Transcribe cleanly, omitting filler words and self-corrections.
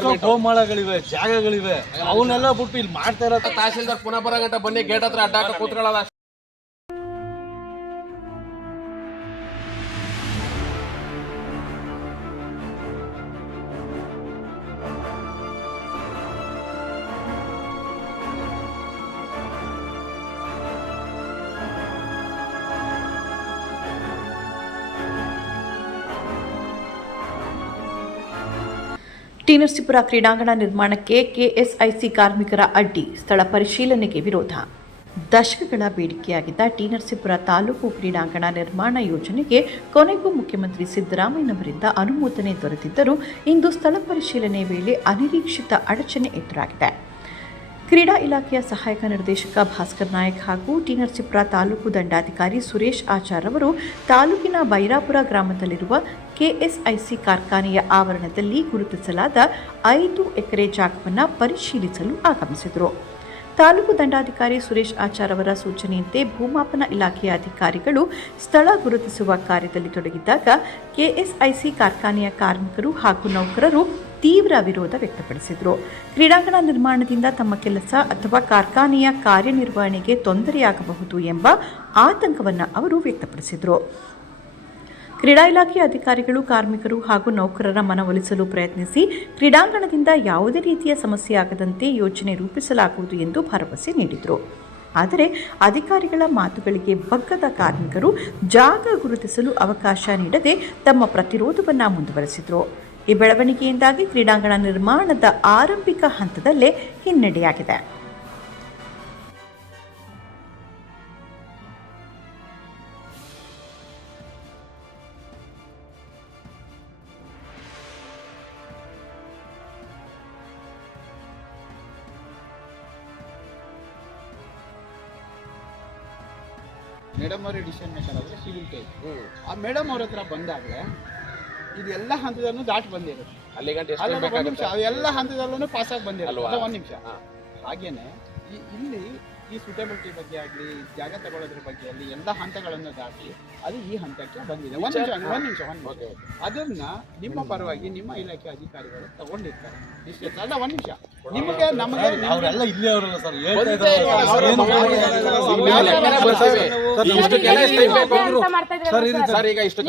ಗೋಮಾಳಗಳಿವೆ, ಜಾಗಗಳಿವೆ, ಅವನ್ನೆಲ್ಲ ಬಿಟ್ಟು ಇಲ್ಲಿ ಮಾಡ್ತಾ ಇರೋ ತಹಶೀಲ್ದಾರ್ ಪುನಃ ಬರಗಂಟ ಬನ್ನಿ ಗೇಟ್ ಹತ್ರ ಅಡ್ಡ ಕೂತ್ಕೊಳ್ಳೋದ. ಟಿ ನರಸೀಪುರ ಕ್ರೀಡಾಂಗಣ ನಿರ್ಮಾಣಕ್ಕೆ ಕೆಎಸ್ಐಸಿ ಕಾರ್ಮಿಕರ ಅಡ್ಡಿ, ಸ್ಥಳ ಪರಿಶೀಲನೆಗೆ ವಿರೋಧ. ದಶಕಗಳ ಬೇಡಿಕೆಯಾಗಿದ್ದ ಟಿ ನರಸೀಪುರ ತಾಲೂಕು ಕ್ರೀಡಾಂಗಣ ನಿರ್ಮಾಣ ಯೋಜನೆಗೆ ಕೊನೆಗೂ ಮುಖ್ಯಮಂತ್ರಿ ಸಿದ್ದರಾಮಯ್ಯನವರಿಂದ ಅನುಮೋದನೆ ದೊರೆತಿದ್ದರೂ ಇಂದು ಸ್ಥಳ ಪರಿಶೀಲನೆ ವೇಳೆ ಅನಿರೀಕ್ಷಿತ ಅಡಚಣೆ ಎದುರಾಗಿದೆ. ಕ್ರೀಡಾ ಇಲಾಖೆಯ ಸಹಾಯಕ ನಿರ್ದೇಶಕ ಭಾಸ್ಕರ್ ನಾಯಕ್ ಹಾಗೂ ಟಿ ನರಸೀಪುರ ತಾಲೂಕು ದಂಡಾಧಿಕಾರಿ ಸುರೇಶ್ ಆಚಾರ್ ಅವರು ತಾಲೂಕಿನ ಬೈರಾಪುರ ಗ್ರಾಮದಲ್ಲಿರುವ ಕೆಎಸ್ಐಸಿ ಕಾರ್ಖಾನೆಯ ಆವರಣದಲ್ಲಿ ಗುರುತಿಸಲಾದ 5 ಎಕರೆ ಜಾಗವನ್ನು ಪರಿಶೀಲಿಸಲು ಆಗಮಿಸಿದರು. ತಾಲೂಕು ದಂಡಾಧಿಕಾರಿ ಸುರೇಶ್ ಆಚಾರ್ ಅವರ ಸೂಚನೆಯಂತೆ ಭೂಮಾಪನ ಇಲಾಖೆಯ ಅಧಿಕಾರಿಗಳು ಸ್ಥಳ ಗುರುತಿಸುವ ಕಾರ್ಯದಲ್ಲಿ ತೊಡಗಿದ್ದಾಗ ಕೆಎಸ್ಐಸಿ ಕಾರ್ಖಾನೆಯ ಕಾರ್ಮಿಕರು ಹಾಗೂ ನೌಕರರು ತೀವ್ರ ವಿರೋಧ ವ್ಯಕ್ತಪಡಿಸಿದರು. ಕ್ರೀಡಾಂಗಣ ನಿರ್ಮಾಣದಿಂದ ತಮ್ಮ ಕೆಲಸ ಅಥವಾ ಕಾರ್ಖಾನೆಯ ಕಾರ್ಯನಿರ್ವಹಣೆಗೆ ತೊಂದರೆಯಾಗಬಹುದು ಎಂಬ ಆತಂಕವನ್ನು ಅವರು ವ್ಯಕ್ತಪಡಿಸಿದರು. ಕ್ರೀಡಾ ಇಲಾಖೆಯ ಅಧಿಕಾರಿಗಳು ಕಾರ್ಮಿಕರು ಹಾಗೂ ನೌಕರರ ಮನವೊಲಿಸಲು ಪ್ರಯತ್ನಿಸಿ ಕ್ರೀಡಾಂಗಣದಿಂದ ಯಾವುದೇ ರೀತಿಯ ಸಮಸ್ಯೆ ಆಗದಂತೆ ಯೋಜನೆ ರೂಪಿಸಲಾಗುವುದು ಎಂದು ಭರವಸೆ ನೀಡಿದರು. ಆದರೆ ಅಧಿಕಾರಿಗಳ ಮಾತುಗಳಿಗೆ ಬಗ್ಗದ ಕಾರ್ಮಿಕರು ಜಾಗ ಗುರುತಿಸಲು ಅವಕಾಶ ನೀಡದೆ ತಮ್ಮ ಪ್ರತಿರೋಧವನ್ನು ಮುಂದುವರೆಸಿದರು. ಈ ಬೆಳವಣಿಗೆಯಿಂದಾಗಿ ಕ್ರೀಡಾಂಗಣ ನಿರ್ಮಾಣದ ಆರಂಭಿಕ ಹಂತದಲ್ಲೇ ಹಿನ್ನಡೆಯಾಗಿದೆ. ಮೇಡಮ್ ಅವರೇ ಡಿಸಿಷನ್ ಮೇಕರ್ ಆದರೆ ಸಿವಿಲ್ ಕೇಸ್ ಆ ಮೇಡಮ್ ಅವ್ರ ಹತ್ರ ಬಂದಾಗಲೇ ಇದೆಲ್ಲ ಹಂತದಲ್ಲೂ ದಾಟಿ ಬಂದಿರುತ್ತೆ. ಒಂದು ನಿಮಿಷ ಎಲ್ಲ ಹಂತದಲ್ಲೂ ಪಾಸಾಗಿ ಬಂದಿರುತ್ತೆ. ಒಂದು ನಿಮಿಷ. ಹಾಗೇನೆ ಇಲ್ಲಿ ಈ ಸೂಟಬಿಲಿಟಿ ಬಗ್ಗೆ ಆಗಲಿ, ಜಾಗ ತಗೊಳ್ಳೋದ್ರ ಬಗ್ಗೆ ಆಗಲಿ ಎಲ್ಲ ಹಂತಗಳನ್ನು ದಾಟಿ ಅದು ಈ ಹಂತಕ್ಕೆ ಬಂದಿದೆ. ಒಂದು ನಿಮಿಷ. ಅದನ್ನ ನಿಮ್ಮ ಪರವಾಗಿ ನಿಮ್ಮ ಇಲಾಖೆ ಅಧಿಕಾರಿಗಳು ತಗೊಂಡಿರ್ತಾರೆ. ಅಲ್ಲ, ಒಂದು ನಿಮಿಷ. ನಿಮಗೆ ನಮಗೆ ಅವರೆಲ್ಲ ಇಲ್ಲೇ ಅವರಲ್ಲ ಸರ್, ಈಗ ಇಷ್ಟು